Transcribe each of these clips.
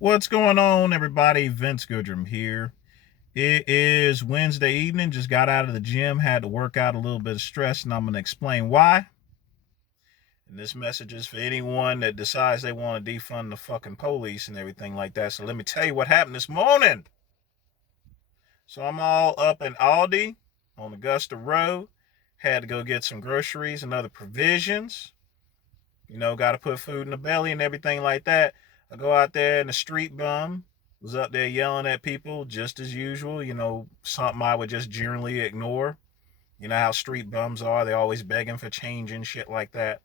What's going on, everybody? Vince Goodrum here. It is Wednesday evening. Just got out of the gym, had to work out a little bit of stress, and I'm going to explain why. And this message is for anyone that decides they want to defund the fucking police and everything like that. So let me tell you what happened this morning. So I'm all up in Aldi on Augusta Road. Had to go get some groceries and other provisions. Got to put food in the belly and everything like that. I go out there and the street bum was up there yelling at people just as usual, something I would just generally ignore. You know how street bums are, they always begging for change and shit like that.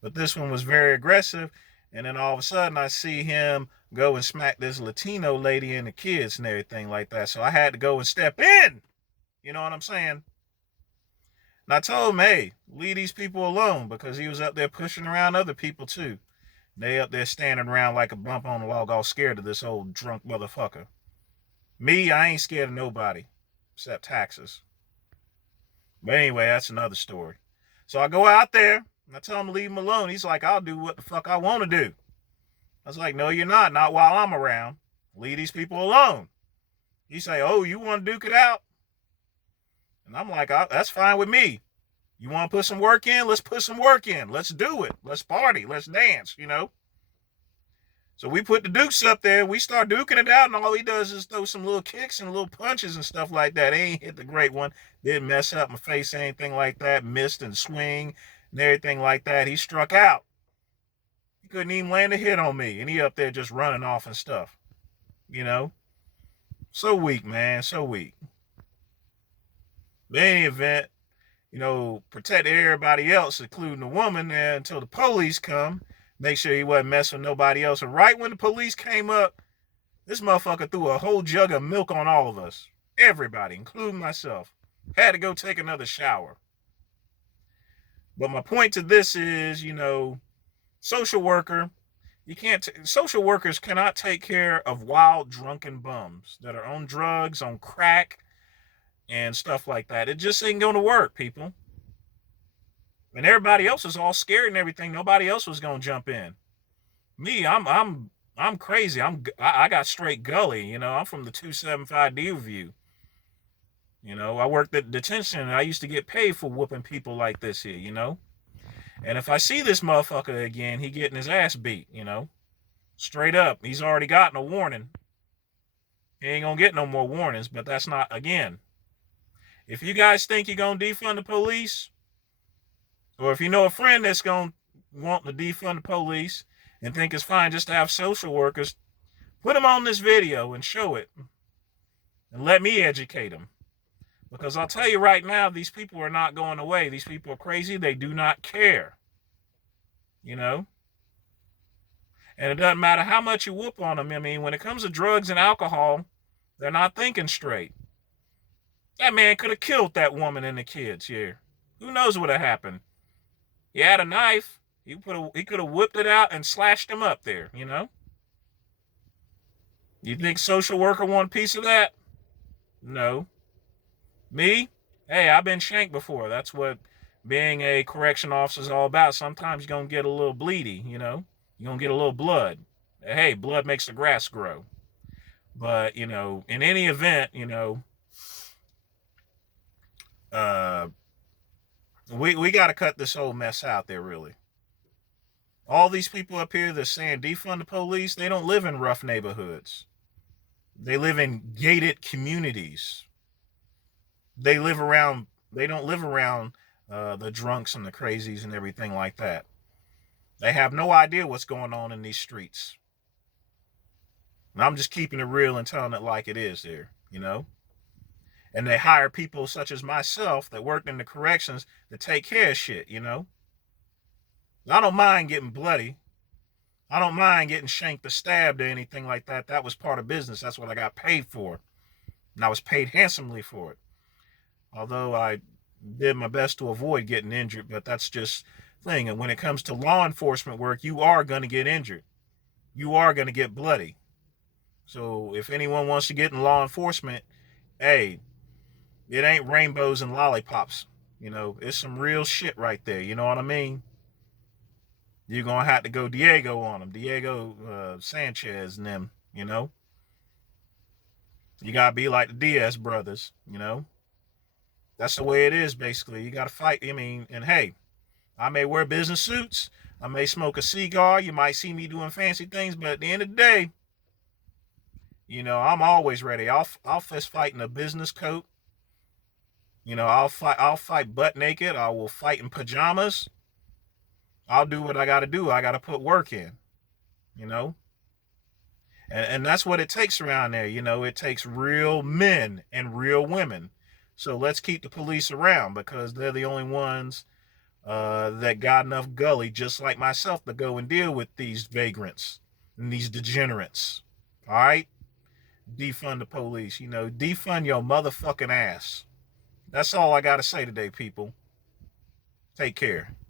But this one was very aggressive, and then all of a sudden I see him go and smack this Latino lady and the kids and everything like that. So I had to go and step in. You know what I'm saying? And I told him, hey, leave these people alone, because he was up there pushing around other people too. They up there standing around like a bump on the log, all scared of this old drunk motherfucker. Me, I ain't scared of nobody except taxes. But anyway, that's another story. So I go out there and I tell him to leave him alone. He's like, I'll do what the fuck I want to do. I was like, no, you're not. Not while I'm around. Leave these people alone. He say, oh, you want to duke it out? And I'm like, that's fine with me. You want to put some work in? Let's put some work in. Let's do it. Let's party. Let's dance. So we put the dukes up there. We start duking it out, and all he does is throw some little kicks and little punches and stuff like that. He ain't hit the great one. Didn't mess up my face, anything like that. Missed and swing and everything like that. He struck out. He couldn't even land a hit on me, and he up there just running off and stuff. You know? So weak, man. So weak. But in any event, protect everybody else, including the woman, there until the police come. Make sure he wasn't messing with nobody else. And right when the police came up, this motherfucker threw a whole jug of milk on all of us. Everybody, including myself. Had to go take another shower. But my point to this is, social worker, social workers cannot take care of wild, drunken bums that are on drugs, on crack, and stuff like that. It just ain't going to work, people. And everybody else was all scared and everything. Nobody else was gonna jump in. Me, I'm crazy. I got straight gully. I'm from the 275D review. I worked at detention and I used to get paid for whooping people like this here. And if I see this motherfucker again, he getting his ass beat. Straight up. He's already gotten a warning. He ain't gonna get no more warnings, but that's not, again. If you guys think you're gonna defund the police, or if you know a friend that's going to want to defund the police and think it's fine just to have social workers, put them on this video and show it. And let me educate them. Because I'll tell you right now, these people are not going away. These people are crazy. They do not care. And it doesn't matter how much you whoop on them. I mean, when it comes to drugs and alcohol, they're not thinking straight. That man could have killed that woman and the kids here. Who knows what would have happened? He had a knife. He could have whipped it out and slashed him up there. You think social worker want a piece of that? No. Me? Hey, I've been shanked before. That's what being a correction officer is all about. Sometimes you're going to get a little bleedy, You're going to get a little blood. Hey, blood makes the grass grow. But, in any event, we got to cut this whole mess out there, really. All these people up here that's saying defund the police, they don't live in rough neighborhoods. They live in gated communities. They don't live around the drunks and the crazies and everything like that. They have no idea what's going on in these streets. And I'm just keeping it real and telling it like it is there, And they hire people such as myself that worked in the corrections to take care of shit, I don't mind getting bloody. I don't mind getting shanked or stabbed or anything like that. That was part of business. That's what I got paid for. And I was paid handsomely for it. Although I did my best to avoid getting injured, but that's just the thing. And when it comes to law enforcement work, you are going to get injured. You are going to get bloody. So if anyone wants to get in law enforcement, hey, it ain't rainbows and lollipops. It's some real shit right there. You know what I mean? You're going to have to go Diego on them. Diego Sanchez and them. You know, you gotta be like the Diaz brothers. You know, that's the way it is. Basically, you gotta fight. I mean, and hey, I may wear business suits. I may smoke a cigar. You might see me doing fancy things, but at the end of the day, I'm always ready. I'll fist fight in a business coat. I'll fight butt naked. I will fight in pajamas. I'll do what I got to do. I got to put work in. You know, and that's what it takes around there. It takes real men and real women. So let's keep the police around because they're the only ones that got enough gully, just like myself, to go and deal with these vagrants and these degenerates. All right? Defund the police. Defund your motherfucking ass. That's all I got to say today, people. Take care.